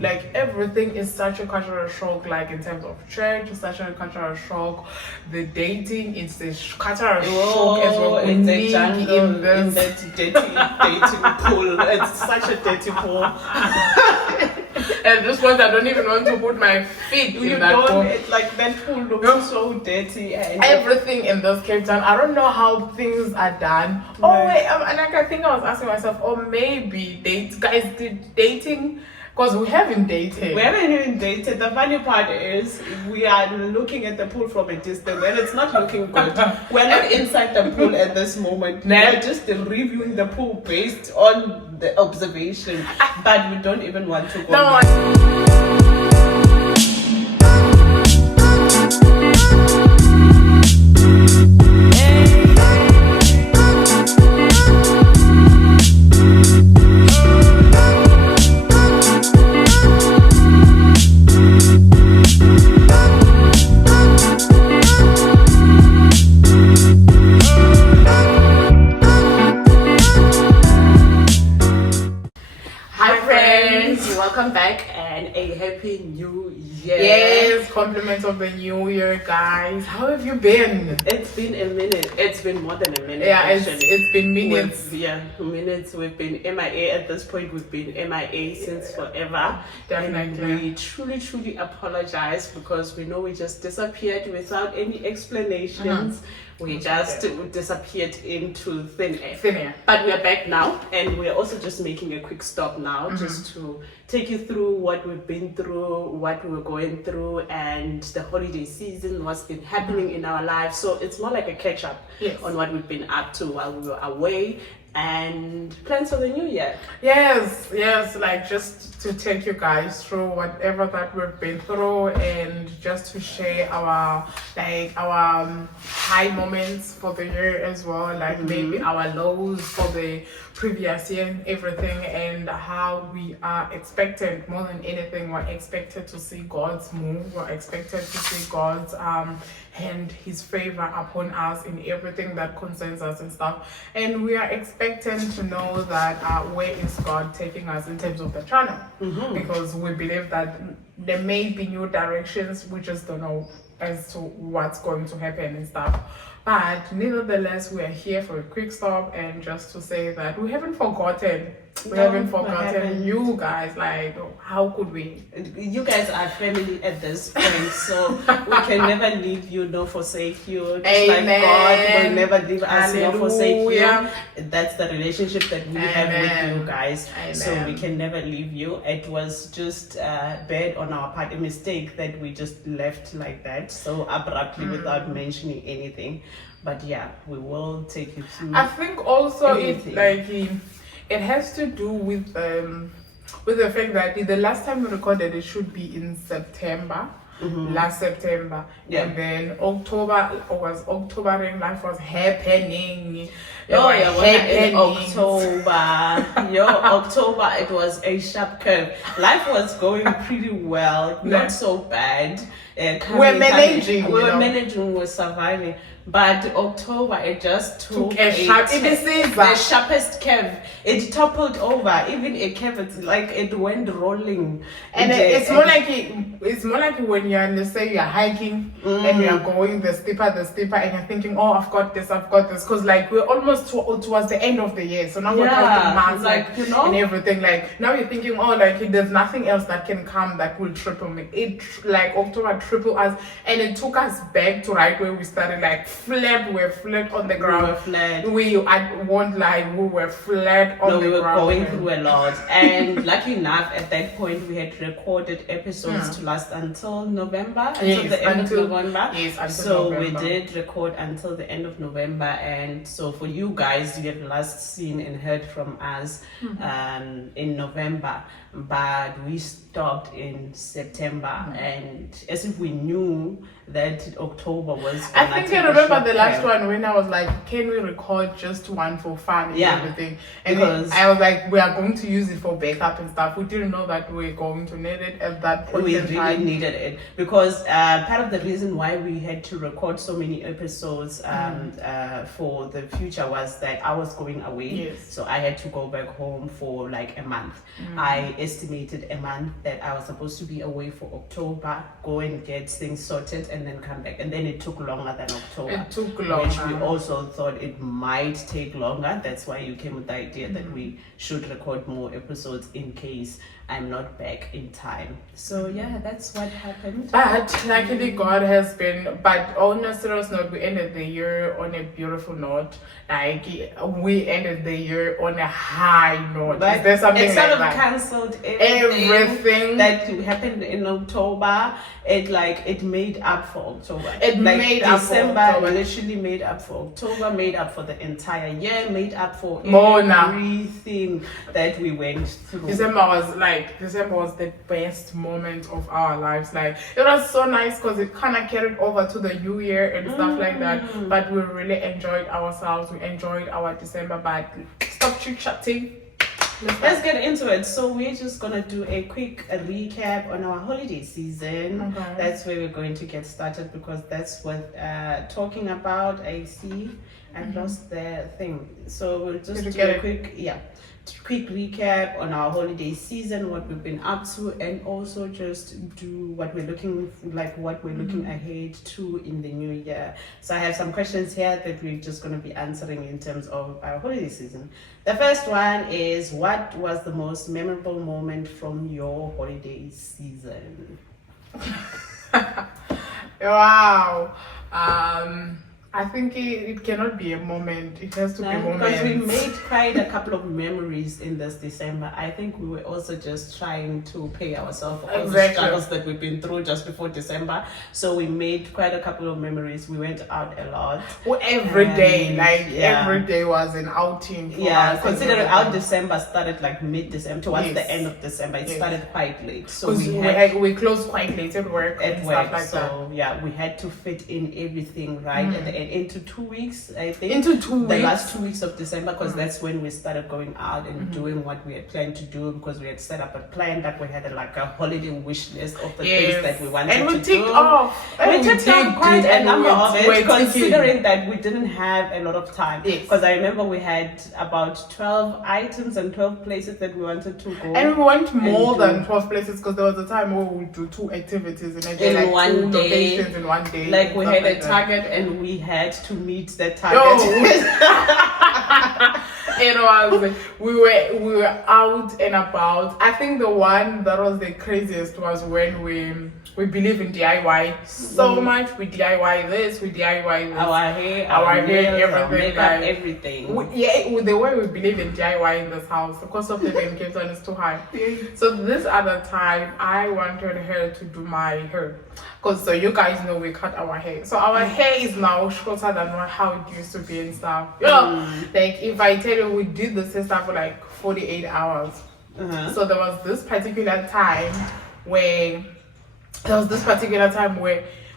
like everything is such a cultural shock, like in terms of church, it's such a cultural shock. The dating is a cultural shock as well. It's a jungle in in this. that dirty dating pool. It's such a dirty pool. At this point, I don't even want to put my feet You in that don't, pool. it's like that pool looks so dirty. And Everything in this Cape Town, I don't know how things are done. Oh wait, like I think I was asking myself, maybe guys did dating, because we haven't dated. we haven't even dated. The funny part is we are looking at the pool from a distance and it's not looking good. We're not inside the pool at this moment. We're just reviewing the pool based on the observation, but we don't even want to go. No, welcome back. And a happy new year. Yes, compliments of the new year, guys. How have you been? It's been a minute. It's been more than a minute. Yeah, actually. it's been minutes. Minutes. We've been MIA at this point. We've been MIA since forever. Definitely. And we truly apologize because we know we just disappeared without any explanations. We just disappeared into thin air. But we are back now, and we're also just making a quick stop now, just to take you through what we've been through, what we were going through, and the holiday season, what's been happening in our lives. So it's more like a catch up on what we've been up to while we were away, and plans for the new year. Yes, like just to take you guys through whatever that we've been through, and just to share our high moments for the year as well, like maybe our lows for the previous year and everything, and how we are expected, more than anything, we're expected to see God's move, we're expected to see God's hand, his favor upon us in everything that concerns us and stuff. And we are expecting to know that where is God taking us in terms of the channel, because we believe that there may be new directions, we just don't know as to what's going to happen and stuff. But nevertheless, we are here for a quick stop, and just to say that we haven't forgotten. We haven't forgotten you guys. Like, how could we? You guys are family at this point, so we can never leave you nor forsake you. Just like God will never leave us nor forsake you. That's the relationship that we have with you guys. So we can never leave you. It was just bad on our part, a mistake that we just left like that, so abruptly without mentioning anything. But yeah, we will take you through. I think also it has to do with the fact that the last time we recorded it should be in September. Last September, and then October was October, life was happening. In October it was a sharp curve. Life was going pretty well, not so bad. We're managing, we're surviving. But October, it just took the sharpest curve. It toppled over. Even a curve, it's like it went rolling. And it's more like when you're, let's say you're hiking and you're going the steeper, and you're thinking, oh, I've got this. Because like we're almost towards the end of the year. So now we're counting months, and everything. Like now you're thinking, oh, like there's nothing else that can come that will triple me. Like October tripled us, and it took us back to right where we started, like we're flat on the ground. We were flat. I won't lie, we were flat on the ground. We were going through a lot. And lucky enough, at that point, we had recorded episodes to last until November. Until the end of November. Yes, until so November. we did record until the end of November. And so for you guys, you have last seen and heard from us in November. But we stopped in September. And as if we knew that October was I think I remember remember the last one when I was like, can we record just one for fun and everything? And then I was like, we are going to use it for backup and stuff. We didn't know that we were going to need it at that point in time. We really needed it because part of the reason why we had to record so many episodes for the future was that I was going away. Yes. So I had to go back home for like a month. I estimated a month that I was supposed to be away for October, go and get things sorted and then come back. And then it took longer than October. It took longer. Which we also thought it might take longer. That's why you came with the idea that we should record more episodes in case I'm not back in time. So yeah, that's what happened. But luckily God has been, but on a serious note, we ended the year on a beautiful note. Like we ended the year on a high note. But is there something it sort like of that? cancelled Everything that happened in October. It made up for October. It like made up for December October. literally made up for October, made up for the entire year, made up for Mona. everything that we went through. December was the best moment of our lives. Like it was so nice because it kind of carried over to the new year and stuff like that. But we really enjoyed ourselves. We enjoyed our December. But stop chit-chatting. Let's get into it. So we're just gonna do a quick recap on our holiday season. Okay. That's where we're going to get started because that's what talking about. I see I've lost the thing. So we'll just do a quick recap on our holiday season, what we've been up to, and also just do what we're looking ahead to in the new year. So I have some questions here that we're just going to be answering in terms of our holiday season. The first one is, what was the most memorable moment from your holiday season? Wow. I think it cannot be a moment. It has to be moments. Because we made quite a couple of memories in this December. I think we were also just trying to pay ourselves for all the struggles that we've been through just before December. So we made quite a couple of memories. We went out a lot. Well, every day was an outing for us. Considering our December started like mid-December, towards the end of December, it started quite late. So we closed quite late at work and stuff like that. Yeah, we had to fit in everything right at the end. Into 2 weeks, I think. Into 2 weeks. The last 2 weeks of December, because that's when we started going out and doing what we had planned to do, because we had set up a plan that we had like a holiday wish list of the things that we wanted to do. And we ticked off. We ticked off quite a number of it, considering that we didn't have a lot of time. Because I remember we had about 12 items and 12 places that we wanted to go. And we went more than 12 places because there was a time where we would do 2 activities in a day, like 2 locations in one day. Like we had a target and we had to meet that target. We were out and about. I think the one that was the craziest was when we believe in DIY so much. We DIY this, we DIY this. Our hair, everything, our makeup, everything. The way we believe in DIY in this house, the cost of living in Cape Town is too high. So this other time, I wanted her to do my hair. Because so you guys know we cut our hair. So our hair is now shorter than how it used to be and stuff. You know, like if I tell you we did this stuff for like 48 hours. So there was this particular time where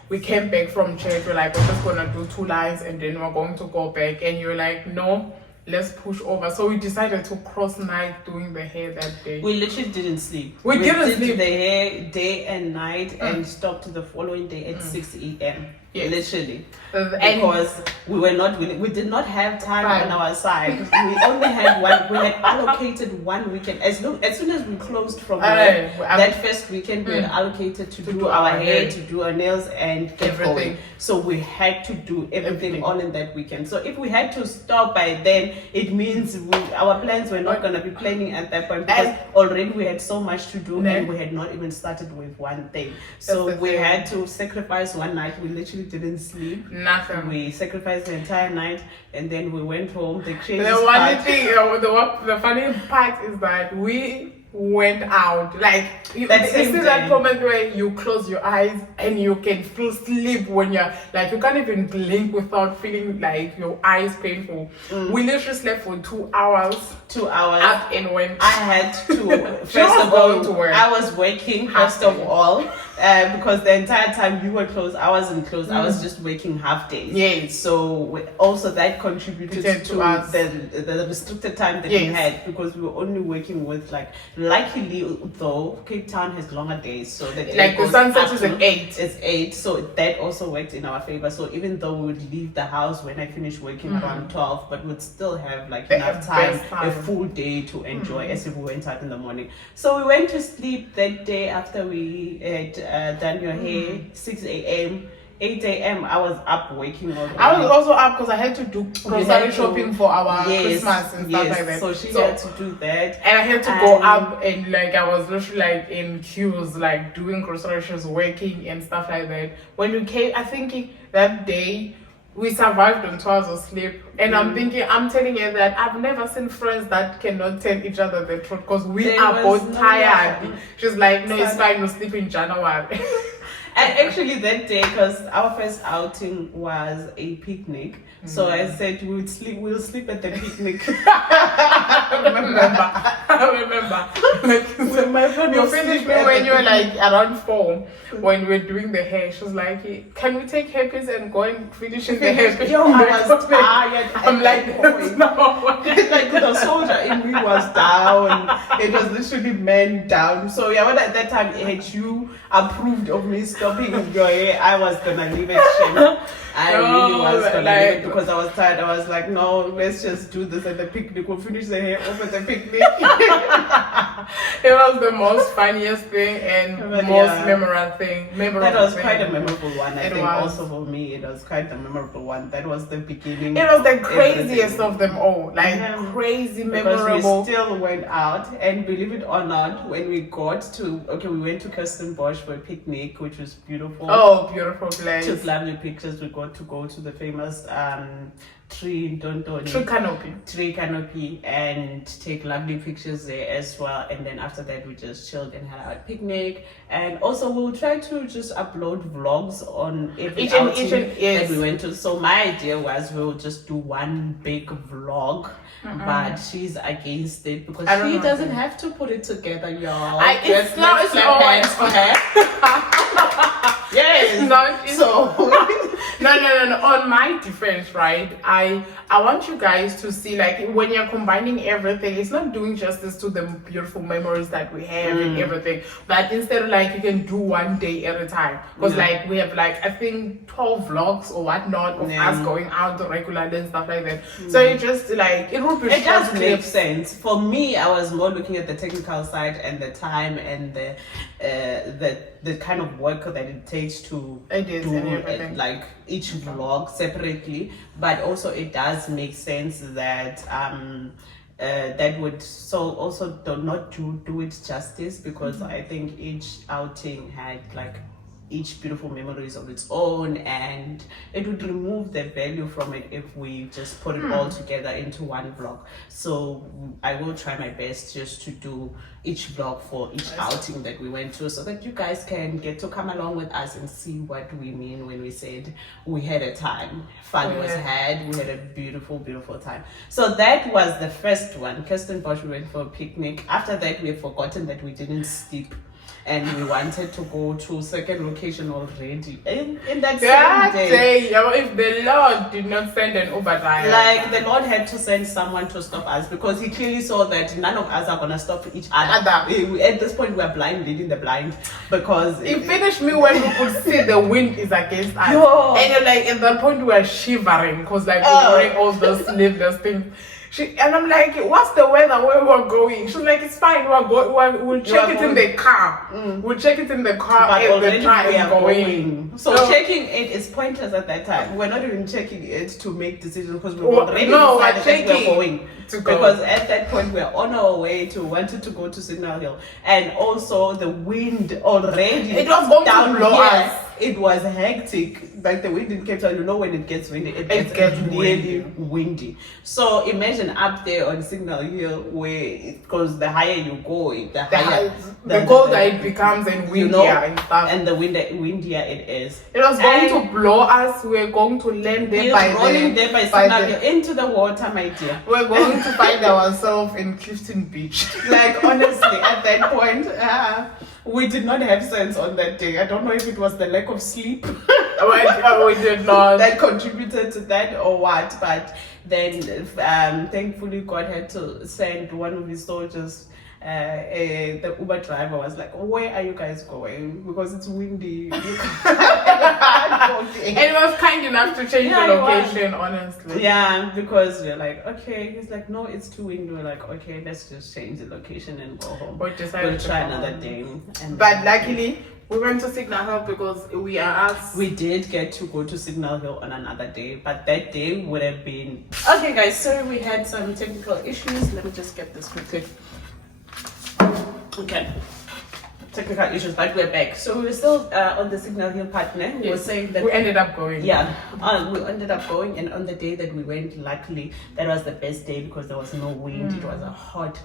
we came back from church. We're like, we're just gonna do 2 lines and then we're going to go back. And you're like, no, let's push over. So we decided to cross night doing the hair that day. We literally didn't sleep. We did the hair day and night and stopped the following day at 6 a.m. Literally. Because we did not have time on our side. We only had we had allocated 1 weekend. As soon as we closed from work, that first weekend we had allocated to do our hair, to do our nails and get going. So we had to do everything all in that weekend. So if we had to stop by then, it means our plans were not going to be planning at that point because already we had so much to do and we had not even started with one thing. So we had to sacrifice one night. We literally didn't sleep. Nothing. We sacrificed the entire night and then we went home. The funny part is that we went out like you see that moment where you close your eyes and you can feel sleep when you're like you can't even blink without feeling like your eyes painful. We literally slept for 2 hours. 2 hours up and went. I had to first of all to work. I was working first of all. because the entire time you were closed, I wasn't closed. I was just working half days. Yes. So also that contributed to us. the restricted time that we had, because we were only working with, like, luckily though, Cape Town has longer days, so the day like the sunset is at 8. It's 8, so that also worked in our favor. So even though we would leave the house when I finished working around 12, but we'd still have like enough time, a full day to enjoy as if we went out in the morning. So we went to sleep that day after we had done your hair, 6 a.m. 8 a.m. I was up waking already. I was also up because I had to do grocery shopping for our Christmas and stuff like that. So she had to do that. And I had to go up, and like I was literally like in queues, like doing grocery shops, working and stuff like that. When we came, I think that day we survived on 2 hours of sleep. And I'm telling you that I've never seen friends that cannot tell each other the truth, because we are both tired. She's like, no, it's fine, we'll sleep in January. And actually that day, because our first outing was a picnic, so I said we'll sleep at the picnic. I remember. Like, when my friend you finished me when you were like around 4, when we were doing the hair. She was like, can we take hairpins and go and finish the hair? Yo, I was tired. I'm like, no. Like the soldier in me was down. It was literally men down. So yeah, when at that time had you approved of me stopping your hair, I was gonna leave it. I really was gonna leave it because I was tired. I was like, no, let's just do this at the picnic. We'll finish the hair off at the picnic. It was the most funniest thing and most memorable thing. That was quite a memorable one. I think also for me, it was quite a memorable one. That was the beginning. It was the craziest of them all. Like crazy, memorable. Because we still went out, and believe it or not, when we got to, we went to Kirstenbosch for a picnic, which was beautiful. Oh, beautiful place. Took lovely pictures. We got to go to the famous tree canopy and take lovely pictures there as well. And then after that, we just chilled and had our picnic. And also we'll try to just upload vlogs on every outing that we went to. So my idea was we'll just do one big vlog. But she's against it because she doesn't have to put it together, y'all. It's not for her. Yes. It's not. No. On my defense, right? I want you guys to see, like, when you're combining everything, it's not doing justice to the beautiful memories that we have and everything. But instead, like, you can do one day at a time. Because, like, we have, like, I think 12 vlogs or whatnot of us going out regularly and stuff like that. So it just, like, it would be It does make sense. For me, I was more looking at the technical side and the time and the kind of work that it takes to do like each vlog separately, but also it does make sense that that would also not do it justice, because I think each outing had like each beautiful memories of its own, and it would remove the value from it if we just put it all together into one vlog. So I will try my best just to do each vlog for each outing that we went to, so that you guys can get to come along with us and see what we mean when we said we had a time. Fun was had. We had a beautiful time. So that was the first one. Kirstenbosch, we went for a picnic. After that, we have forgotten that we didn't sleep, and we wanted to go to second location already in that same day. If the Lord did not send an Uber driver, like the Lord had to send someone to stop us, because he clearly saw that none of us are gonna stop each other. At this point, we are blind leading the blind, because it finished me when we could see the wind is against us. And you're like, at that point we were shivering because like we're wearing all those sleeveless things. And I'm like, what's the weather where we're going? She's like, it's fine, we'll check it in the car. We'll check it in the car as the time is going. So checking it is pointless at that time. We're not even checking it to make decisions, because we already decided that we're going. Because at that point we're on our way to wanted to go to Signal Hill, and also the wind already. It was going to blow us. It was hectic. Like the wind in Cape Town, you know, when it gets windy, it gets really windy. So imagine up there on Signal Hill, where because the higher you go, the colder it becomes and windier and stuff. And the windier it is. It was going to blow us. We're going to land there by Signal Hill into the water, my dear. We're going to find ourselves in Clifton Beach. Like honestly, at that point. We did not have sense on that day. I don't know if it was the lack of sleep We did not. that contributed to that or what, but then thankfully God had to send one of his soldiers. The Uber driver was like, "Where are you guys going? Because it's windy." And it was kind enough to change the location, honestly. Yeah, because we're like, okay. He's like, "No, it's too windy." We're like, "Okay, let's just change the location and go home. We decided We'll to try go another home. day." And But luckily, we went to Signal Hill because we are us. we did get to go to Signal Hill on another day, but that day would have been okay, guys. Sorry, we had some technical issues. Let me just get this quickly. Okay, technical issues, but we're back. So we were still on the Signal Hill partner. We were saying that we ended up going. yeah, we ended up going, and on the day that we went, luckily that was the best day because there was no wind. It was a hot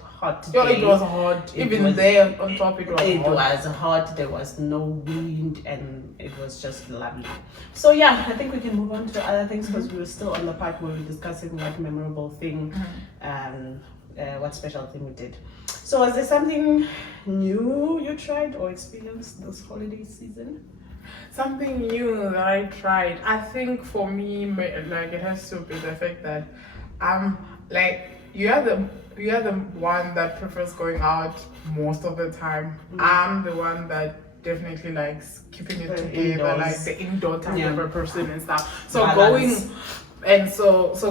Yo, day. it was hot. It Even was- there on top, it was It hot. was hot, there was no wind, and it was just lovely. So yeah, I think we can move on to the other things because we were still on the part where we were discussing what memorable thing, what special thing we did. So was there something new you tried or experienced this holiday season? Something new that I tried. I think for me, like it has to be the fact that like you're the one that prefers going out most of the time. I'm the one that definitely likes keeping it together, Indoors. like the indoor type Yeah. of a person and stuff. So Balance.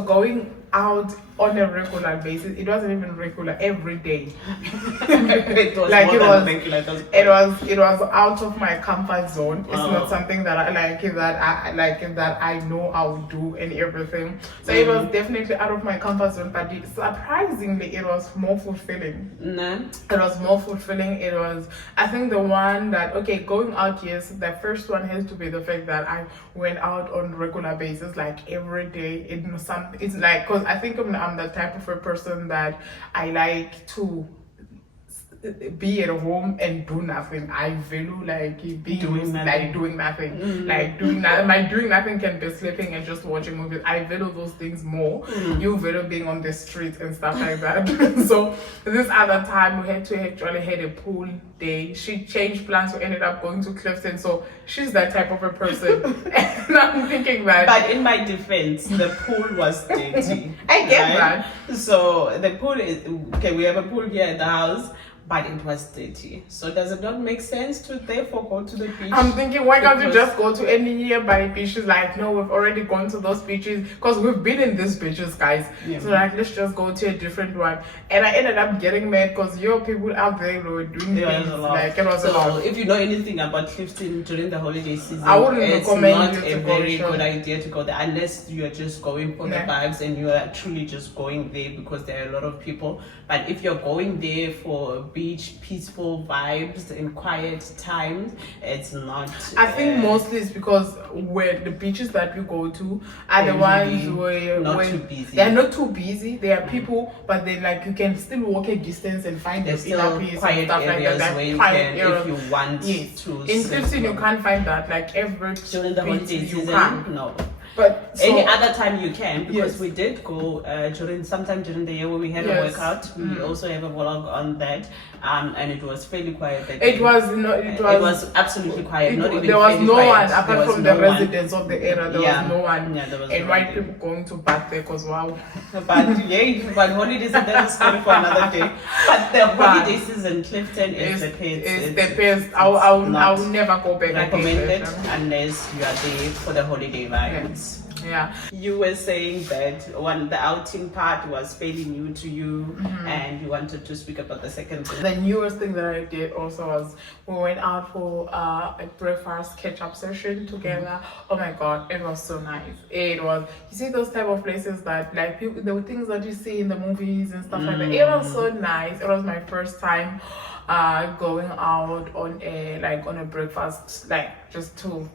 going out on a regular basis, it wasn't even regular every day. It was Like more it than was- regular, it was- It was out of my comfort zone. It's Wow. not something that I like, that I know I would do and everything. So it was definitely out of my comfort zone, but surprisingly it was more fulfilling. Nah. It was more fulfilling. It was, I think, the one that, okay, going out, yes, the first one has to be the fact that I went out on regular basis, like every day. It's like, because I think I'm the type of a person that I like to be at home and do nothing. I value like being Doing nothing. like doing nothing. Like doing nothing. Like doing nothing can be sleeping and just watching movies. I value those things more. You value being on the streets and stuff like that. So this other time we had to actually had a pool day. She changed plans. We ended up going to Clifton. So she's that type of a person. And I'm thinking that But in my defense, the pool was dirty. I get that. So the pool is okay. We have a pool here at the house, but it was dirty. So does it not make sense to therefore go to the beach? I'm thinking, why can't you Because- just go to any nearby beaches? Like, no, we've already gone to those beaches because we've been in these beaches, guys. Yeah. So like, let's just go to a different one. And I ended up getting mad because your people out there were doing It was things a lot. like it was So a lot. if you know anything about Clifton during the holiday season, I wouldn't it's recommend not you a to go, very sure. good idea to go there unless you're just going for the Nah. vibes and you're actually just going there because there are a lot of people. But if you're going there for beach, peaceful vibes and quiet times, it's not. I think mostly it's because where the beaches that we go to are the They're ones usually where not where too busy. They're not too busy. There are people, but they like you can still walk a distance and find There's the inner still peace and quiet stuff like areas that. where you quiet can, areas. if you want Yes. to. In sit Clifton, you down. can't find that. Like every During the holiday beach, you season, can't. no. But so, Any other time you can, because Yes. we did go sometime during the year where we had a Yes. workout. We also have a vlog on that, and it was fairly quiet. That it day. was no, it was absolutely quiet. Not even there was fairly no quiet. one There apart was from no the one. residents of the area. There Yeah. was no one. Yeah, there was And no white one. people going to bath there because wow. But yeah, but holidays and that's a story for another day. But the holiday season, Clifton is the pits. It's the best. I'll not never go back recommended again. unless you are there for the holiday vibes. Yeah. You were saying that the outing part was fairly new to you, and you wanted to speak about the second thing. The newest thing that I did also was we went out for a breakfast catch-up session together. Oh my god, it was so nice. It was, you see those type of places that like people, the things that you see in the movies and stuff like that. It was so nice. It was my first time going out on a breakfast, like just to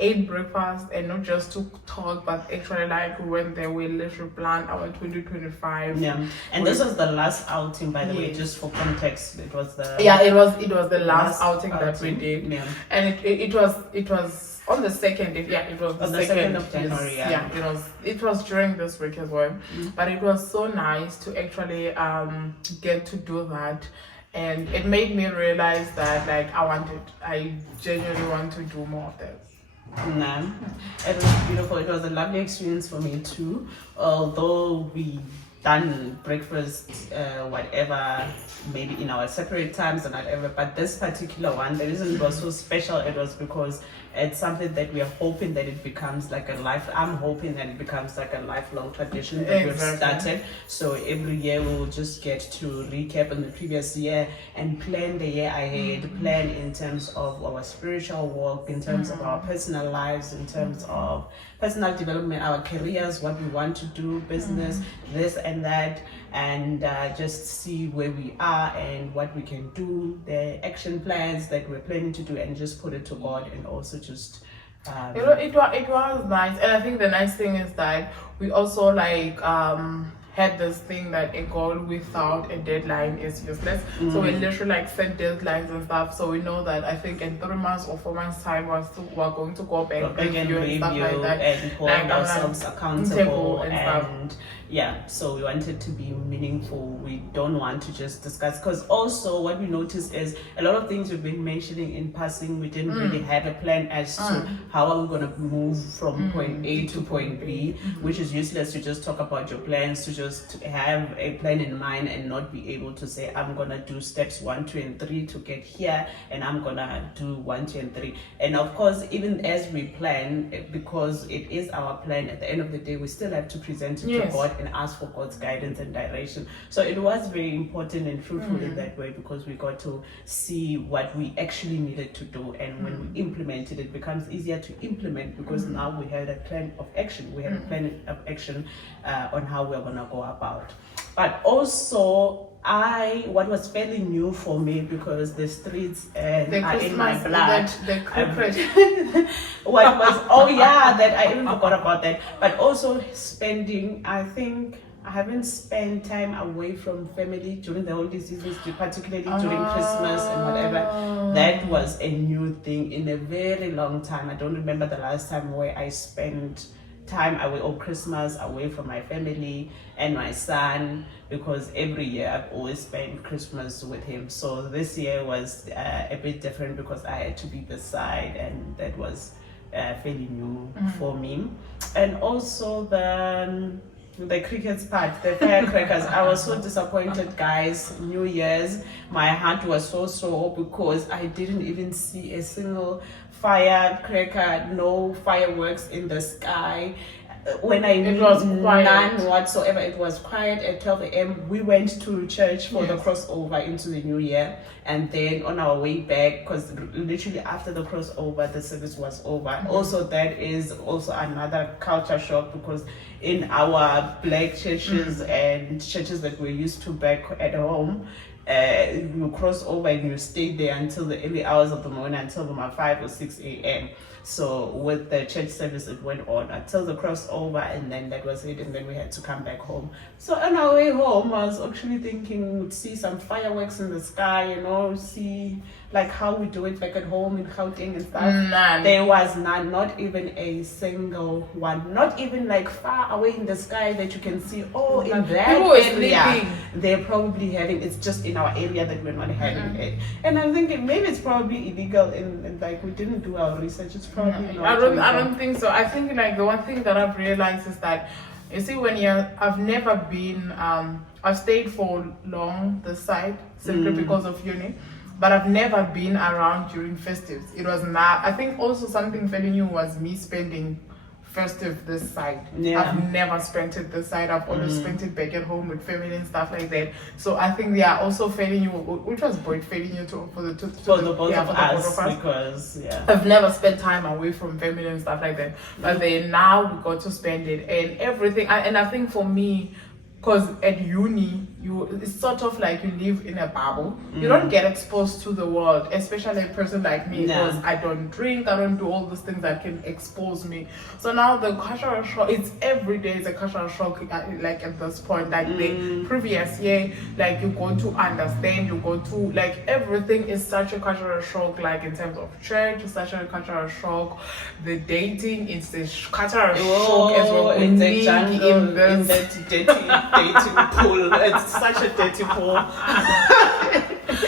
ate breakfast and not just to talk, but actually like we went there, we literally planned our 2025. Yeah, and this was the last outing, by the way, Yes. just for context. It was the It was the last outing that we did. Yeah. And it was on the second. It was On the 2nd of January, Yes, yeah. it was during this week as well. But it was so nice to actually get to do that. and it made me realize that like I genuinely want to do more of this. No, it was beautiful. It was a lovely experience for me too. Although we done breakfast, whatever, maybe in our separate times and whatever. But this particular one, the reason it was so special, it was because it's something that we are hoping that it becomes like I'm hoping that it becomes like a lifelong tradition that we've started. So every year we will just get to recap on the previous year and plan the year ahead, plan in terms of our spiritual walk, in terms of our personal lives, in terms of personal development, our careers, what we want to do, business, this and that, and just see where we are and what we can do, the action plans that we're planning to do, and just put it to God, and also just it was nice. And I think the nice thing is that we also like had this thing that a goal without a deadline is useless. So we literally like set deadlines and stuff. So we know that I think in 3 months or 4 months time we're going to go back and review and stuff like that, and hold like, ourselves accountable and stuff. Yeah, so we want it to be meaningful. We don't want to just discuss, because also what we noticed is a lot of things we've been mentioning in passing, we didn't really have a plan as to how are we going to move from point A to point B, which is useless to just talk about your plans, to just have a plan in mind and not be able to say, I'm going to do steps 1, 2, and 3 to get here, and I'm going to do 1, 2, and 3. And of course, even as we plan, because it is our plan, at the end of the day, we still have to present it to God and ask for God's guidance and direction. So it was very important and fruitful in that way, because we got to see what we actually needed to do, and when we implemented it, becomes easier to implement, because now we had a plan of action. We had a plan of action on how we're gonna go about. But also, what was fairly new for me, because the streets are in my blood. What was that I even forgot about that. But also spending, I think I haven't spent time away from family during the holiday seasons, particularly during Christmas and whatever. That was a new thing in a very long time. I don't remember the last time where I spent time away, or Christmas away from my family and my son, because every year I've always spent Christmas with him. So this year was a bit different, because I had to be beside, and that was fairly new for me. And also the crickets part, the firecrackers. I was so disappointed, guys. New Year's, my heart was so sore, because I didn't even see a single firecracker, no fireworks in the sky. When it was quiet, none whatsoever. It was quiet at 12 a.m. We went to church for the crossover into the new year, and then on our way back, because literally after the crossover, the service was over. Also, that is also another culture shock, because in our black churches and churches that we're used to back at home, you cross over and you stay there until the early hours of the morning, until about 5 or 6 a.m. So with the church service, it went on until the crossover, and then that was it, and then we had to come back home. So on our way home, I was actually thinking we'd see some fireworks in the sky, see like how we do it back at home in Gauteng and stuff. None. There was none, not even a single one, not even like far away in the sky that you can see, in that area they're probably having. It's just in our area that we're not having it. And I'm thinking maybe it's probably illegal, and like we didn't do our research. It's probably not. I don't think so. I think like the one thing that I've realized is that, you see, I've never been I've stayed for long this side simply because of uni, but I've never been around during festives. It was not. I think also something very new was me spending festive this side. I've never spent it this side. I've always spent it back at home with family and stuff like that. So I think they are also fairly new, which was fairly new for the both of us, because I've never spent time away from family and stuff like that. But then now we got to spend it and everything. And I think for me, because at uni, it's sort of like you live in a bubble. You don't get exposed to the world, especially a person like me, because I don't drink, I don't do all these things that can expose me. So now the cultural shock, it's every day is a cultural shock, like at this point. Like the previous year, like you go to understand, you go to, like everything is such a cultural shock, like in terms of church, it's such a cultural shock. The dating, it's a cultural shock as well. In the jungle, in that dirty dating pool. It's such a dirty pool.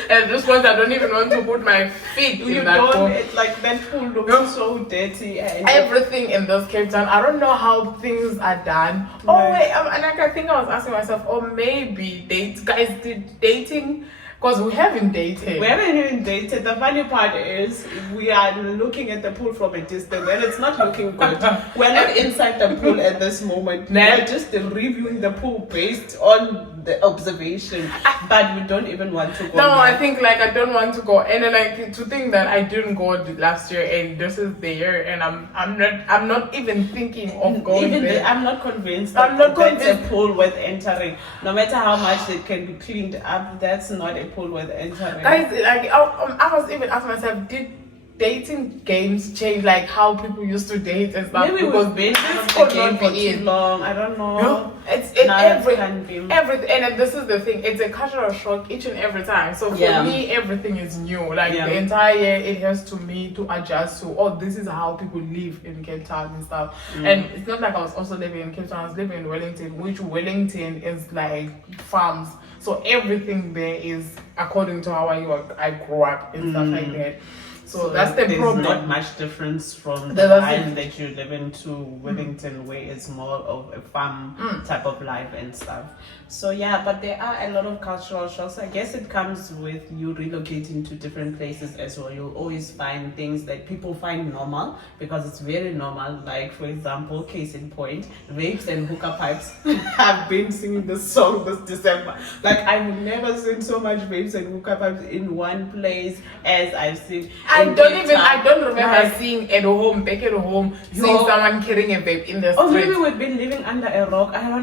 At this point, I don't even want to put my feet in that pool. It's like that pool looks so dirty. And everything in this Cape Town, I don't know how things are done. No. Oh wait, and like I think I was asking myself, oh maybe guys did dating. Because we haven't dated. We haven't even dated. The funny part is we are looking at the pool from a distance and it's not looking good. We're not inside the pool at this moment. We're just reviewing the pool based on the observation. But we don't even want to go. No, I think like I don't want to go. And then like to think that I didn't go last year and this is the year and I'm not even thinking of going even there. I'm not convinced that that's a pool worth entering. No matter how much it can be cleaned up, that's not a pool worth entering. Guys, like I was even asking myself, did dating games change like how people used to date and stuff? Maybe because we've been this out of the could game not for be too it. long. I don't know. No, it's everything, and this is the thing. It's a cultural shock each and every time. So for me, everything is new. Like the entire year, it has to me to adjust to. Oh, this is how people live in Cape Town and stuff. And it's not like I was also living in Cape Town. I was living in Wellington, which Wellington is like farms. So everything there is according to how I grew up and stuff like that. So that's the problem. There's not much difference from the island that you live in to Wellington, where it's more of a farm type of life and stuff. So yeah, but there are a lot of cultural shocks. I guess it comes with you relocating to different places as well. You'll always find things that people find normal because it's very normal. Like for example, case in point, vapes and hookah pipes. I've been singing this song this December. Like I've never seen so much vapes and hookah pipes in one place as I've seen. I don't remember seeing at home, back at home, seeing someone carrying a vape in the street. Or maybe we've been living under a rock. I don't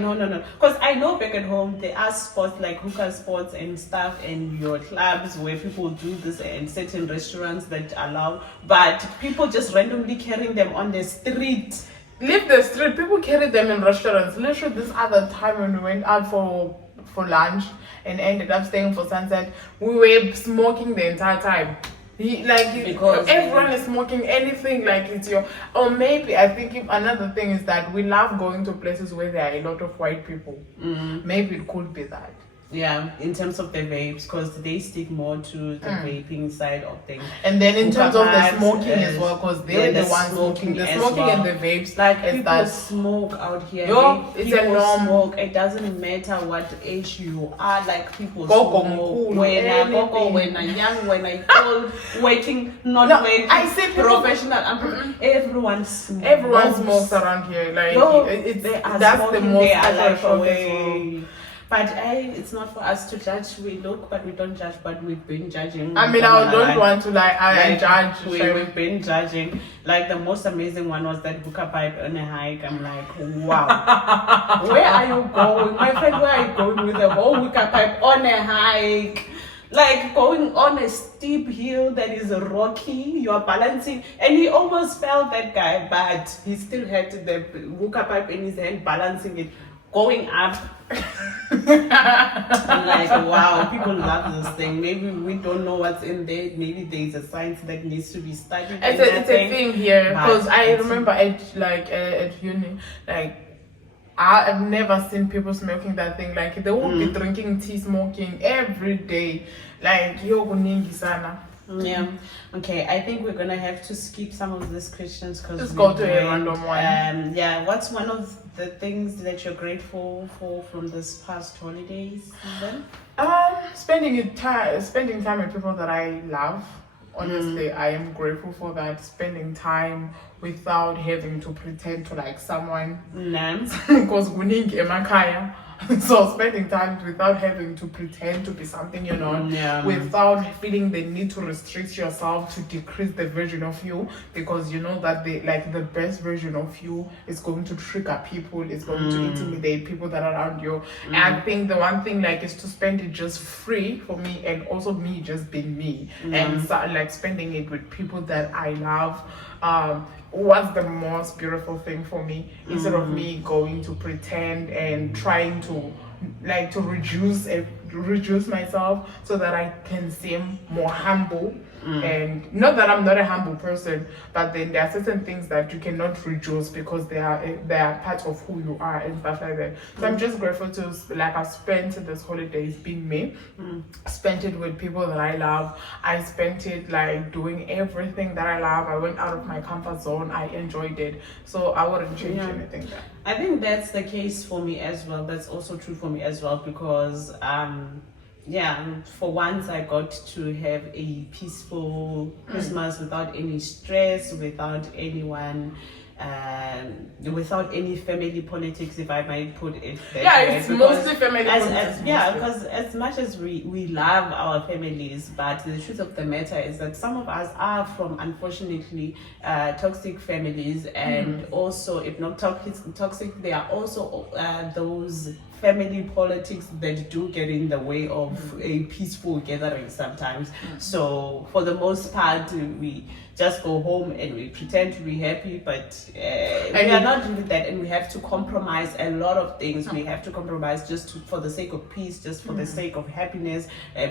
know. No. Because I know back at home there are spots like hookah spots and stuff and your clubs where people do this and certain restaurants that allow, but people just randomly carrying them on the street. Leave the street. People carry them in restaurants. Literally this other time when we went out for lunch and ended up staying for sunset, we were smoking the entire time. Because everyone is smoking anything like it's your, or maybe I think another thing is that we love going to places where there are a lot of white people. Maybe it could be that. Yeah, in terms of the vapes, because they stick more to the vaping side of things. And then in terms of the smoking as well, because they're the ones smoking. The smoking and the vapes, like people smoke out here. It's a norm. Smoke. It doesn't matter what age you are. Like people smoke. When I'm young, when I'm old, working, not working. I say professional. Everyone smokes. Everyone smokes around here. Like that's the most away. But it's not for us to judge. We look, but we don't judge. But we've been judging. I mean, I don't want to I judge. We've been judging. Like the most amazing one was that hookah pipe on a hike. I'm like, wow. Where are you going, my friend? Where are you going with the whole hookah pipe on a hike? Like going on a steep hill that is rocky, you're balancing, and he almost fell, that guy, but he still had the hookah pipe in his hand, balancing it, going up. I'm like, wow, people love this thing. Maybe we don't know what's in there. Maybe there's a science that needs to be studied. It's a thing here, because I remember at uni, like I've never seen people smoking that thing. Like they will be drinking tea, smoking every day. Like yo kuningi sana. Yeah. Okay. I think we're gonna have to skip some of these questions because just go to a random one. Yeah. What's one of the things that you're grateful for from this past holidays season? Spending time with people that I love. Honestly, I am grateful for that. Spending time without having to pretend to like someone. Because kuningi emakaya. So spending time without having to pretend to be something you're not, without feeling the need to restrict yourself to decrease the version of you, because you know that the best version of you is going to trigger people, it's going to intimidate people that are around you. And I think the one thing is to spend it just free for me, and also me just being me, and spending it with people that I love. Was the most beautiful thing for me, instead of me going to pretend and trying to reduce reduce myself so that I can seem more humble. And not that I'm not a humble person, but then there are certain things that you cannot reduce because they are part of who you are and stuff like that. So I'm just grateful to, like, I've spent this holidays being me, spent it with people that I love. I spent it like doing everything that I love. I went out of my comfort zone. I enjoyed it. So I wouldn't change anything there. I think that's the case for me as well. That's also true for me as well because for once I got to have a peaceful Christmas without any stress, without anyone, without any family politics, if I might put it that way. It's mostly family politics. Because as much as we love our families, but the truth of the matter is that some of us are from, unfortunately, toxic families, and also, if not toxic, there are also those family politics that do get in the way of a peaceful gathering sometimes. So for the most part, we just go home and we pretend to be happy, but we are not doing that, and we have to compromise a lot of things. We have to compromise for the sake of peace, just for the sake of happiness,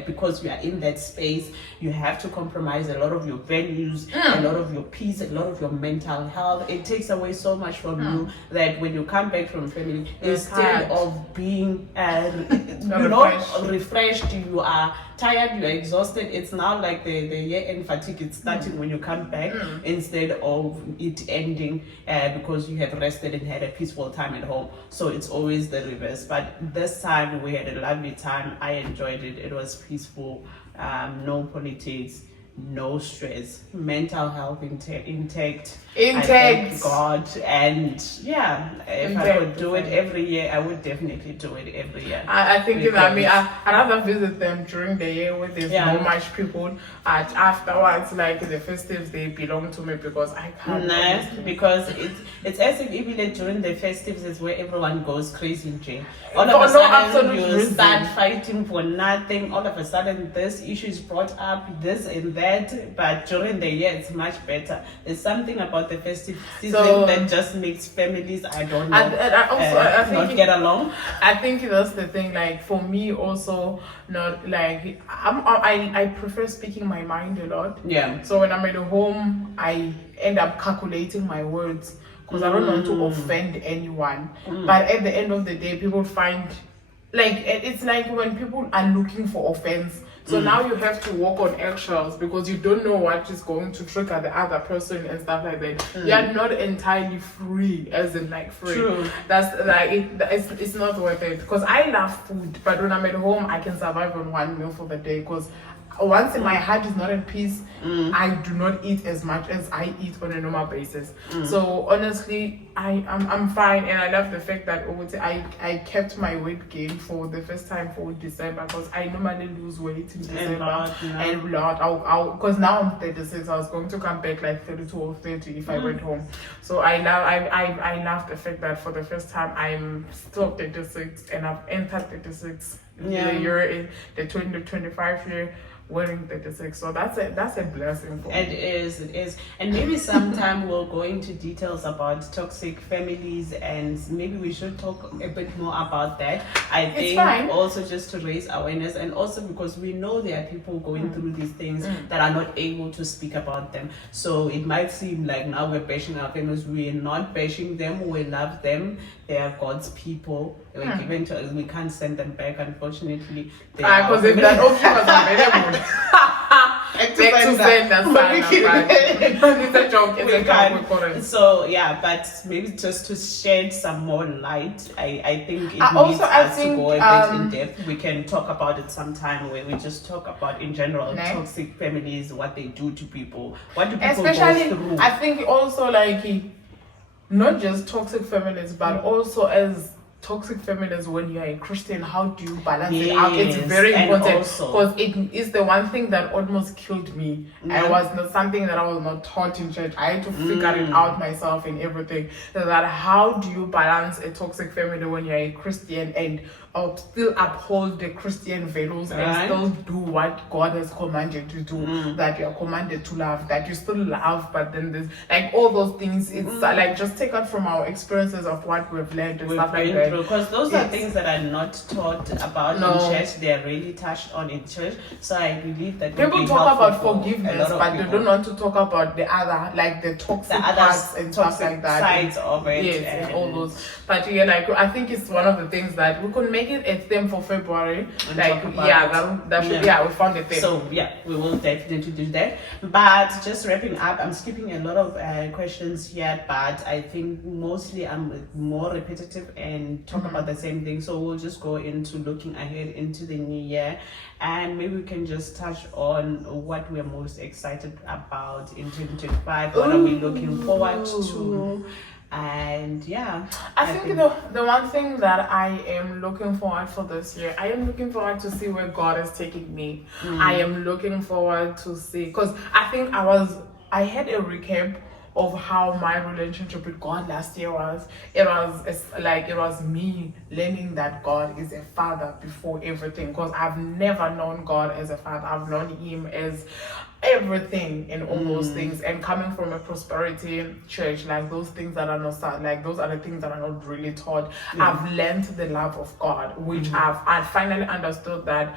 because we are in that space. You have to compromise a lot of your values, a lot of your peace, a lot of your mental health. It takes away so much from you that when you come back from family, instead of being refreshed, you are tired, you are exhausted. It's now like the year-end fatigue. It's starting when you come back instead of it ending because you have rested and had a peaceful time at home. So it's always the reverse. But this time we had a lovely time. I enjoyed it. It was peaceful. No politics, no stress, mental health intact. I thank God, and if I could do it every year, I would definitely do it every year. I think I'd rather visit them during the year where there's not much people. Afterwards, like the festives, they belong to me because I can't. Because it's as if even during the festives is where everyone goes crazy in jail. All of a sudden, you start fighting for nothing. All of a sudden, this issue is brought up, this and that. But during the year, it's much better. There's something about the festive season that just makes families, I don't know, I think not get along. I think that's the thing. Like for me, also, not like I prefer speaking my mind a lot. Yeah. So when I'm at home, I end up calculating my words because I don't want to offend anyone. But at the end of the day, people find like it's like when people are looking for offense. So now you have to walk on eggshells because you don't know what is going to trigger the other person and stuff like that. You're not entirely free, as in like free. True. That's like it's not worth it because I love food, but when I'm at home, I can survive on one meal for the day because once my heart is not at peace, I do not eat as much as I eat on a normal basis. So honestly, I'm fine, and I love the fact that I kept my weight gain for the first time for December because I normally lose weight in December and because now I'm 36. I was going to come back like 32 or 30 if I went home. So I love the fact that for the first time I'm still 36 and I've entered 36 the year in the 2025 year. Wearing 36, so that's a blessing for me. It is, and maybe sometime we'll go into details about toxic families, and maybe we should talk a bit more about that. I think also just to raise awareness, and also because we know there are people going through these things that are not able to speak about them. So it might seem like now we're bashing our families. We're not bashing them. We love them. They are God's people. We're given to us. We can't send them back, unfortunately. Because if that option was available. It's a joke. So but maybe just to shed some more light, I think it needs us to go a bit in depth. We can talk about it sometime where we just talk about in general toxic families, what they do to people, what do people go through. I think also like not just toxic families, but also as toxic families when you are a Christian, how do you balance it out? It's very important because it is the one thing that almost killed me. I was not something that I was not taught in church. I had to figure it out myself and everything. That how do you balance a toxic family when you're a Christian and or still uphold the Christian values and Right. still do what God has commanded you to do, that you are commanded to love, that you still love, but then there's like all those things. It's like just take out from our experiences of what we've learned and We've stuff like been that. through, because those are It's- things that are not taught about No. in church. They are really touched on in church. So I believe that would People be talk helpful about for a forgiveness, lot of but they people. don't want to talk about the other, like the toxic The other parts and stuff toxic like that. sides of it. Yes, and all those. But yeah, like I think it's one of the things that we could make it a theme for February. And Like talk about yeah, it. that should Yeah. we found a theme. So yeah, we will definitely do that. But just wrapping up, I'm skipping a lot of questions here, but I think mostly I'm more repetitive and talk about the same thing. So we'll just go into looking ahead into the new year, and maybe we can just touch on what we're most excited about in 2025. What are we looking forward to? And yeah, I think the one thing that I am looking forward for this year, I am looking forward to see where God is taking me. I am looking forward to see, because I think I had a recap of how my relationship with God last year was. It was me learning that God is a father before everything, because I've never known God as a father. I've known him as everything and all those things, and coming from a prosperity church, like those things that are not like those are the things that are not really taught. I've learned the love of God, which I finally understood that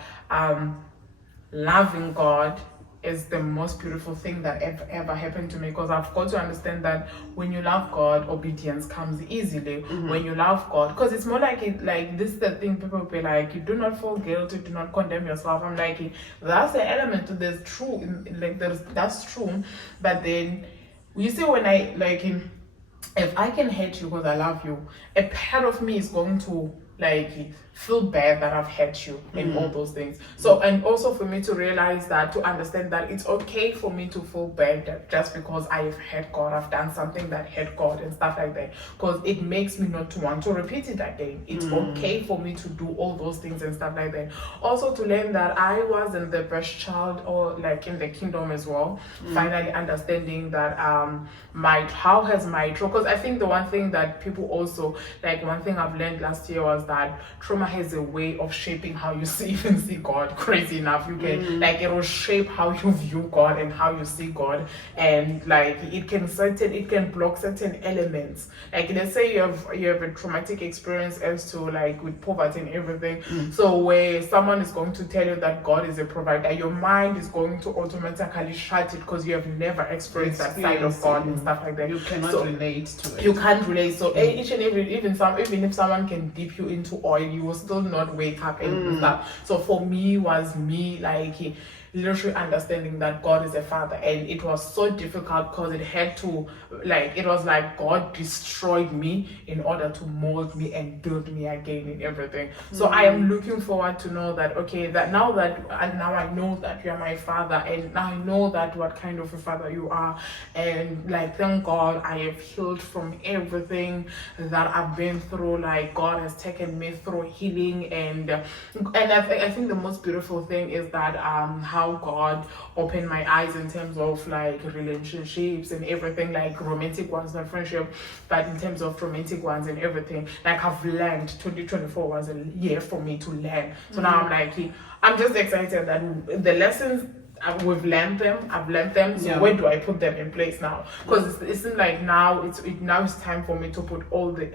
loving God is the most beautiful thing that ever happened to me, because I've got to understand that when you love God, obedience comes easily. When you love God, because it's more like it, like this is the thing people be like, you do not feel guilty, do not condemn yourself. I'm like, that's the element to this true, like that's true, but then you see when I like if I can hate you because I love you, a part of me is going to like feel bad that I've hurt you and all those things. So, and also for me to realize that, to understand that it's okay for me to feel bad that just because I've hurt God, I've done something that hurt God and stuff like that, because it makes me not to want to repeat it again. It's okay for me to do all those things and stuff like that. Also to learn that I wasn't the best child or like in the kingdom as well. Finally understanding that how has my trauma, because I think the one thing that people also like, one thing I've learned last year was that trauma has a way of shaping how you even see God. Crazy enough, you can like it will shape how you view God and how you see God, and like it can block certain elements. Like let's say you have a traumatic experience as to like with poverty and everything. So where someone is going to tell you that God is a provider, your mind is going to automatically shut it because you have never experienced that side of God and stuff like that. You cannot relate to it. You can't relate. So each and every, even if someone can dip you into oil, you will still not wake up and stuff. So for me, was me like literally understanding that God is a father, and it was so difficult because it had to like, it was like God destroyed me in order to mold me and build me again and everything. So I am looking forward to know that okay, that now I know that you are my father, and now I know that what kind of a father you are, and like thank God I have healed from everything that I've been through. Like God has taken me through healing, and I think the most beautiful thing is that how God opened my eyes in terms of like relationships and everything, like romantic ones, not friendship, but in terms of romantic ones and everything. Like I've learned, 2024 was a year for me to learn. So now I'm like, I'm just excited that the lessons I've learned them. So where do I put them in place now? Because it seems like now it's time for me to put all the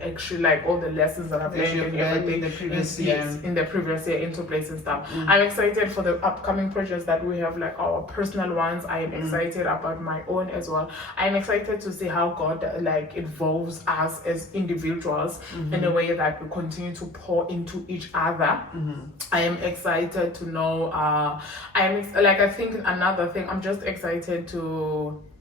lessons that I've learned and everything in the previous year into place and stuff. I'm excited for the upcoming projects that we have, like our personal ones. I am excited about my own as well. I'm excited to see how God like evolves us as individuals in a way that we continue to pour into each other. I am excited to know I think another thing, I'm just excited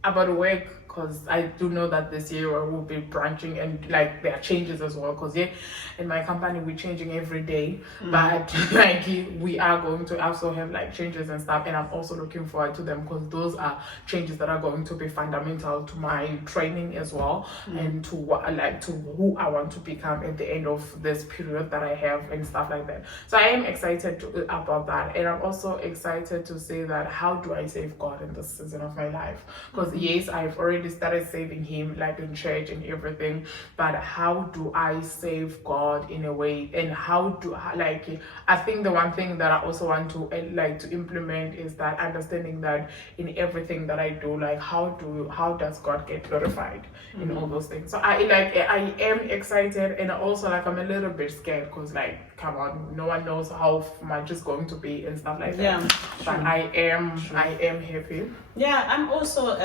about work, because I do know that this year we'll be branching, and like there are changes as well, because in my company we're changing every day, but like we are going to also have like changes and stuff, and I'm also looking forward to them, because those are changes that are going to be fundamental to my training as well, and to who I want to become at the end of this period that I have and stuff like that. So I am excited about that, and I'm also excited to say that how do I save God in this season of my life, because yes, I've already already started saving him, like in church and everything. But how do I save God in a way? And how do I think the one thing that I also want to to implement is that understanding that in everything that I do, like how does God get glorified in all those things? So I am excited, and also like I'm a little bit scared because like, come on, no one knows how much it's going to be and stuff like that. Yeah, but true. I am happy. Yeah, I'm also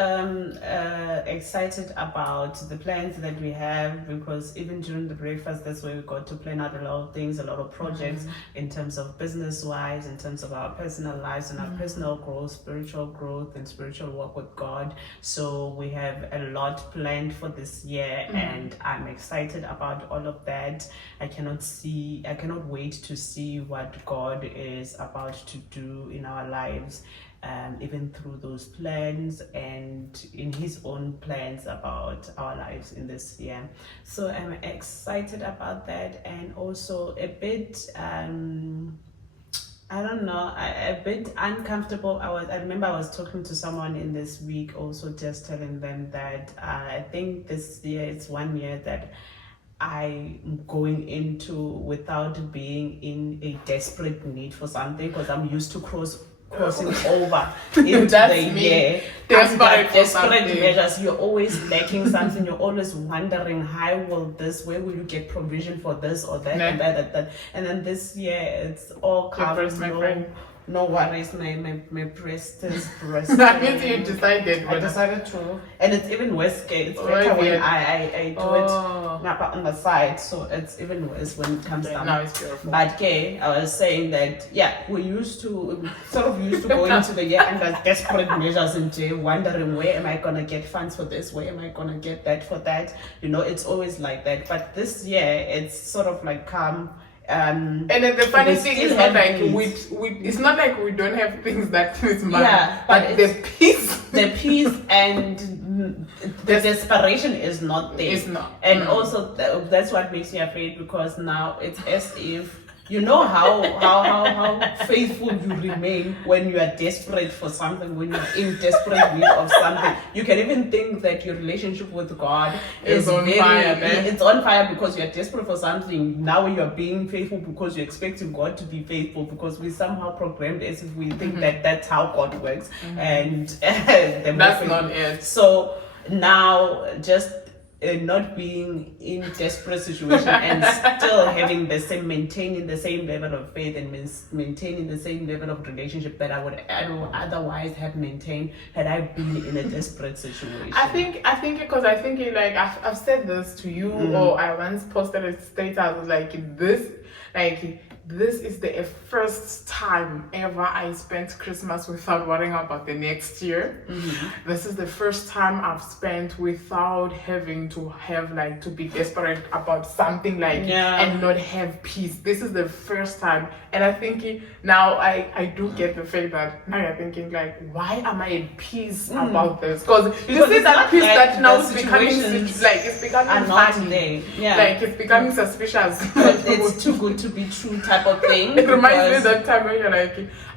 excited about the plans that we have, because even during the breakfast, that's where we got to plan out a lot of things, a lot of projects in terms of business wise, in terms of our personal lives and our personal growth, spiritual growth, and spiritual work with God. So we have a lot planned for this year, and I'm excited about all of that. I cannot wait to see what God is about to do in our lives, even through those plans and in his own plans about our lives in this year. So I'm excited about that, and also a bit a bit uncomfortable. I remember I was talking to someone in this week, also just telling them that I think this year is 1 year that I'm going into without being in a desperate need for something, because I'm used to crossing over into the year. Desperate measures. You're always lacking something. You're always wondering, where will you get provision for this or that and that. And then this year, it's all covered. No worries, my breast is breast. That means you decided. I decided to, and it's even worse. It's better when I do it on the side, so it's even worse when it comes down. Now it's beautiful. But I was saying that we used to go into the year under desperate measures and wondering, where am I gonna get funds for this? Where am I gonna get that for that? It's always like that. But this year, it's sort of like calm. And then the funny thing is not like it's not like we don't have things that is money. Yeah, but the peace and the desperation is not there. It's not. And also that's what makes me afraid, because now it's as if how faithful you remain when you are desperate for something, when you're in desperate need of something. You can even think that your relationship with God is on fire. It's on fire because you're desperate for something. Now you're being faithful because you're expecting God to be faithful, because we somehow programmed as if we think that that's how God works, and that's not it. So now just not being in desperate situation and still maintaining the same level of faith and maintaining the same level of relationship that I would otherwise have maintained had I been in a desperate situation. I think because like I've said this to you, or I once posted a status this is the first time ever I spent Christmas without worrying about the next year. This is the first time I've spent without having to have to be desperate about something and not have peace. This is the first time, and I think now I do get the fact that now you're thinking why am I at peace about this? Because you see that peace that now is becoming it's becoming funny. It's becoming suspicious. It's too good to be true type of thing. It reminds me of that time when you're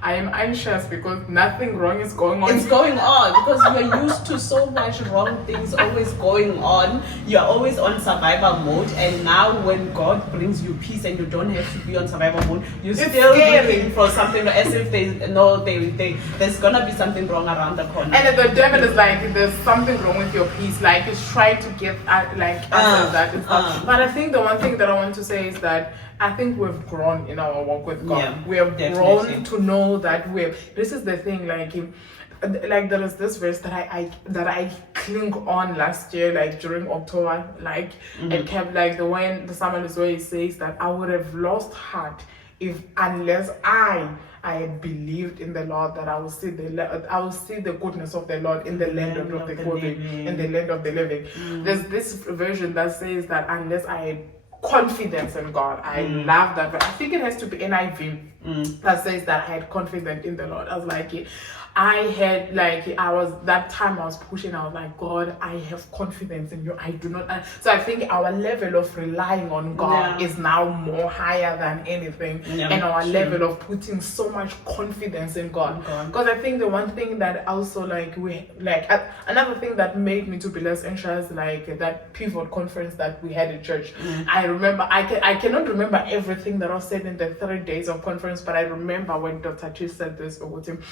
I am anxious because nothing wrong is going on. It's going on because you're used to so much wrong things always going on. You're always on survival mode, and now when God brings you peace and you don't have to be on survival mode, you're still looking for something as if there's gonna be something wrong around the corner. And the devil is there's something wrong with your peace. He's trying to get answers that and stuff. But I think the one thing that I want to say is that I think we've grown in our walk with God. Yeah, we have grown to know that this is the thing, there is this verse that I cling on last year, during October, it kept when the Psalm is where he says that I would have lost heart unless I had believed in the Lord, that I will see the goodness of the Lord in the land of the living, in the land of the living. There's this version that says that unless I had confidence in God. I love that, but I think it has to be NIV that says that I had confidence in the Lord. I was that time I was pushing, I was like, God, I have confidence in you. I do not. So I think our level of relying on God is now more higher than anything, and our level of putting so much confidence in God. Because I think the one thing that also another thing that made me to be less anxious, like that pivot conference that we had in church. I remember, I cannot remember everything that was said in the 3 days of conference, but I remember when Dr. Chi said this about him.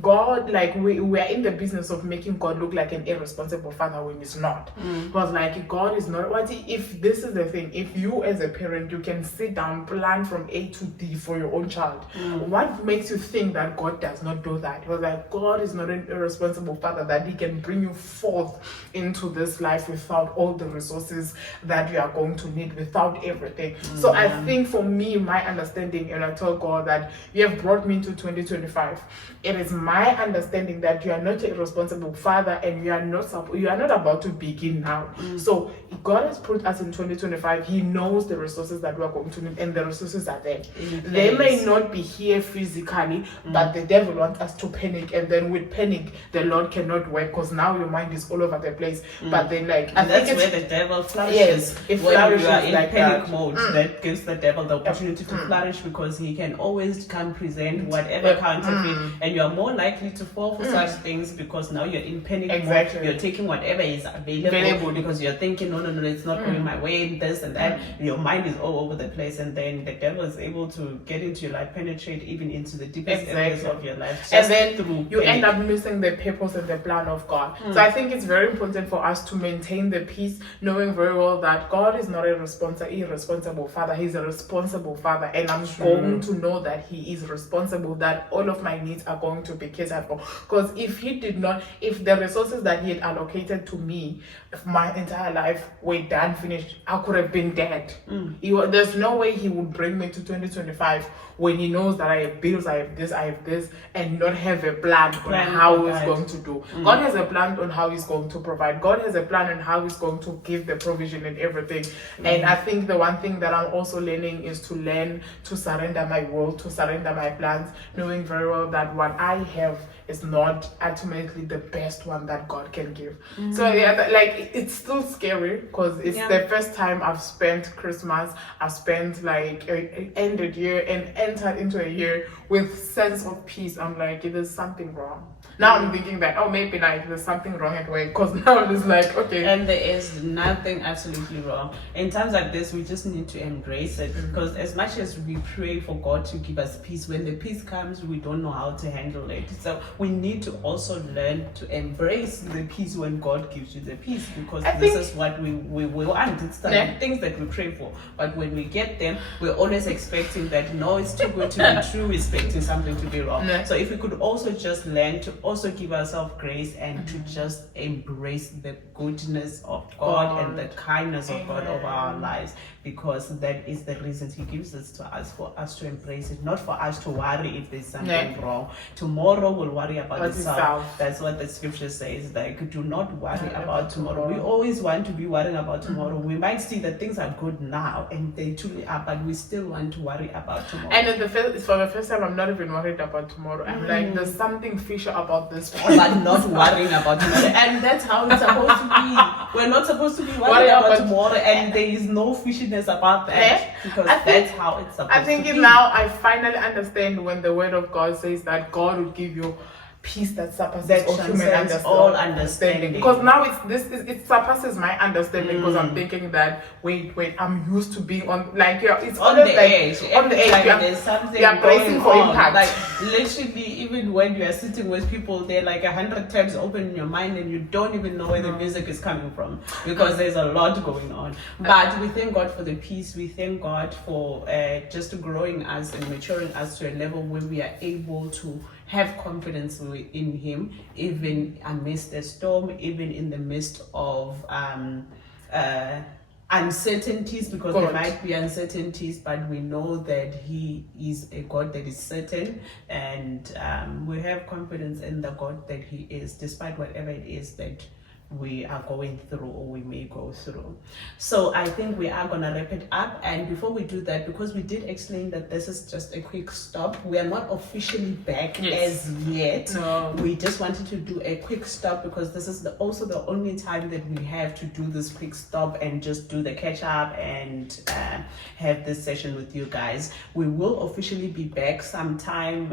God, like we are in the business of making God look like an irresponsible father when he's not. It was like, God is not. What if this is the thing? If you as a parent, you can sit down, plan from A to D for your own child, what makes you think that God does not do that? It was like, God is not an irresponsible father that he can bring you forth into this life without all the resources that you are going to need, without everything. So I think for me, my understanding, and I told God that you have brought me into 2025. It is my understanding that you are not a responsible father, and you are not about to begin now. So God has put us in 2025. He knows the resources that we are going to need, and the resources are there. They may not be here physically, but the devil wants us to panic, and then with panic, the Lord cannot work, because now your mind is all over the place. But then, that's where the devil flourishes. Yes, if when flourishes you are in like panic that. mode, that gives the devil the opportunity to flourish, because he can always come present whatever counterfeit, and you are more likely to fall for such things, because now you're in panic mode. You're taking whatever is available because you're thinking, no, it's not going my way, this and that. Your mind is all over the place, and then the devil is able to get into your life, penetrate even into the deepest areas of your life, and then you end up missing the purpose and the plan of God. So I think it's very important for us to maintain the peace, knowing very well that God is not a irresponsible father. He's a responsible father, and I'm going to know that he is responsible, that all of my needs are going to be catered for. Because if the resources that he had allocated to me my entire life were done, finished, I could have been dead. There's no way he would bring me to 2025 when he knows that I have bills, I have this, and not have a plan on how he's going to do. God has a plan on how he's going to provide. God has a plan on how he's going to give the provision and everything. And I think the one thing that I'm also learning is to learn to surrender my will, to surrender my plans, knowing very well that what I have is not ultimately the best one that God can give. So it's still scary, because it's the first time I've spent Christmas, I've spent ended year and entered into a year with sense of peace. I'm like, there's something wrong. Now I'm thinking that, maybe there's something wrong at work, because now it's like, okay. And there is nothing absolutely wrong. In times like this, we just need to embrace it, because as much as we pray for God to give us peace, when the peace comes, we don't know how to handle it. So we need to also learn to embrace the peace when God gives you the peace, because this is what we want. It's the things that we pray for. But when we get them, we're always expecting that, no, it's too good to be true, expecting something to be wrong. So if we could also just learn to also give ourselves grace and to just embrace the goodness of God and the kindness of God over our lives, because that is the reason he gives this to us, for us to embrace it, not for us to worry if there's something wrong. Tomorrow we'll worry about itself. That's what the scripture says, do not worry about tomorrow. We always want to be worrying about tomorrow. We might see that things are good now, and they truly are, but we still want to worry about tomorrow. And for the first time, I'm not even worried about tomorrow. I'm like, there's something fishy about this. But not worrying about tomorrow. And that's how it's supposed to be. We're not supposed to be worrying about tomorrow, and there is no fishiness about that, because that's how it's supposed to be. I think now I finally understand when the word of God says that God will give you peace that surpasses all human understanding. Because now it surpasses my understanding, because I'm thinking that wait, I'm used to being on it's on the edge. On the edge, there's something you're bracing for impact. Literally, even when you are sitting with people, they're 100 tabs open in your mind, and you don't even know where the music is coming from, because there's a lot going on. But we thank God for the peace. We thank God for just growing us and maturing us to a level where we are able to have confidence in him, even amidst the storm, even in the midst of uncertainties, because there might be uncertainties, but we know that he is a God that is certain, and we have confidence in the God that he is, despite whatever it is that we are going through or we may go through. So I think we are gonna wrap it up, and before we do that, because we did explain that this is just a quick stop, we are not officially back as yet. No. We just wanted to do a quick stop because this is also the only time that we have to do this quick stop and just do the catch up and have this session with you guys. We will officially be back sometime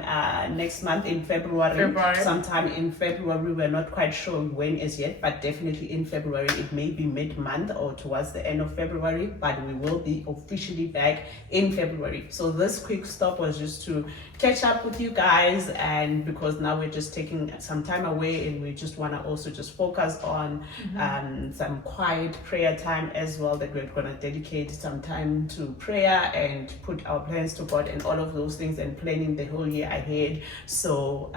next month in February. Sometime in February, we're not quite sure when as yet, but definitely in February. It may be mid-month or towards the end of February, but we will be officially back in February. So this quick stop was just to catch up with you guys, and because now we're just taking some time away and we just want to also just focus on some quiet prayer time as well, that we're going to dedicate some time to prayer and put our plans to God and all of those things and planning the whole year ahead. So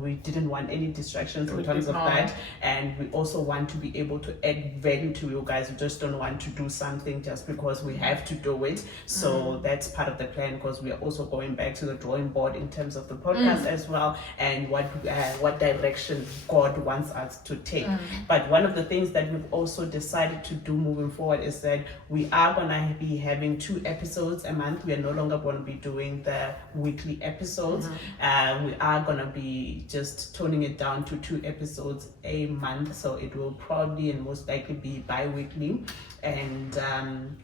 we didn't want any distractions in terms of that, and we also want to be able to add value to you guys. We just don't want to do something just because we have to do it. So that's part of the plan, because we are also going back to the drawing board in terms of the podcast as well, and what direction God wants us to take. But one of the things that we've also decided to do moving forward is that we are going to be having 2 episodes a month. We are no longer going to be doing the weekly episodes. We are going to be just toning it down to 2 episodes a month, so it will probably and most likely be bi-weekly. And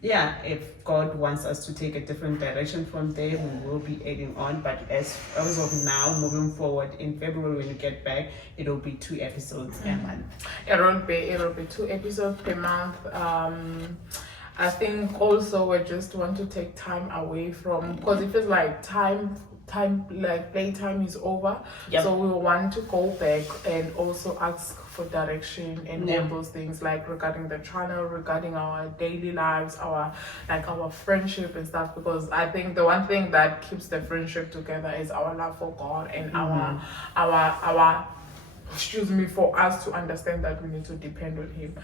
if God wants us to take a different direction from there, we will be adding on. But as of now, moving forward in February when we get back, it'll be 2 episodes a month. It'll be 2 episodes per month. I think also we just want to take time away from, because it feels like time like playtime is over. So we want to go back and also ask for direction and all those things, like regarding the channel, regarding our daily lives, our friendship and stuff, because I think the one thing that keeps the friendship together is our love for God and our for us to understand that we need to depend on Him.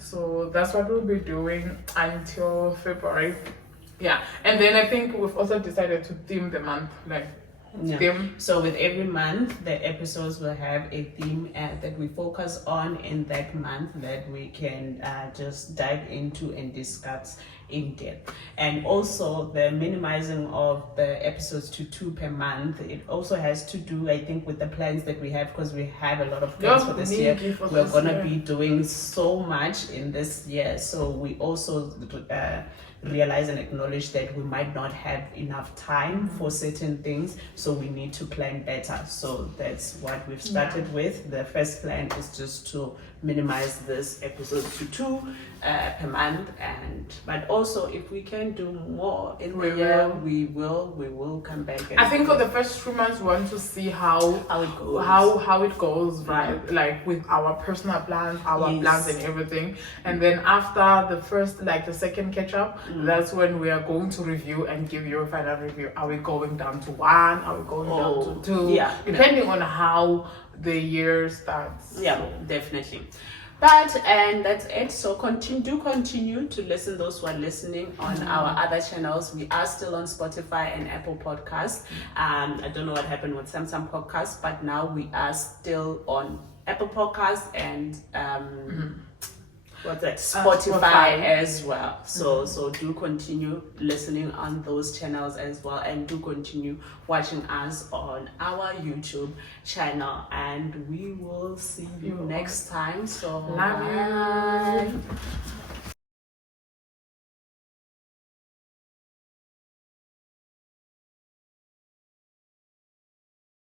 So that's what we'll be doing until February. And then I think we've also decided to theme the month, theme. So with every month, the episodes will have a theme that we focus on in that month, that we can just dive into and discuss in depth. And also the minimizing of the episodes to 2 per month, it also has to do, I think, with the plans that we have, because we have a lot of plans for this year. We're gonna be doing so much in this year, so we also realize and acknowledge that we might not have enough time for certain things, so we need to plan better. So that's what we've started with. The first plan is just to minimize this episode to 2 per month, but also if we can do more in the year, we will come back. I think for the first 3 months we want to see how it goes, right? Like with our personal plans, our plans and everything. And then after the first, the second catch up, that's when we are going to review and give you a final review. Are we going down to 1? Are we going down to 2? Depending on how the year starts. Definitely. And that's it. So continue to listen, those who are listening on our other channels. We are still on Spotify and Apple Podcasts. I don't know what happened with Samsung Podcasts, but now we are still on Apple Podcasts and Spotify as well. So do continue listening on those channels as well, and do continue watching us on our YouTube channel, and we will see you next time. So love you.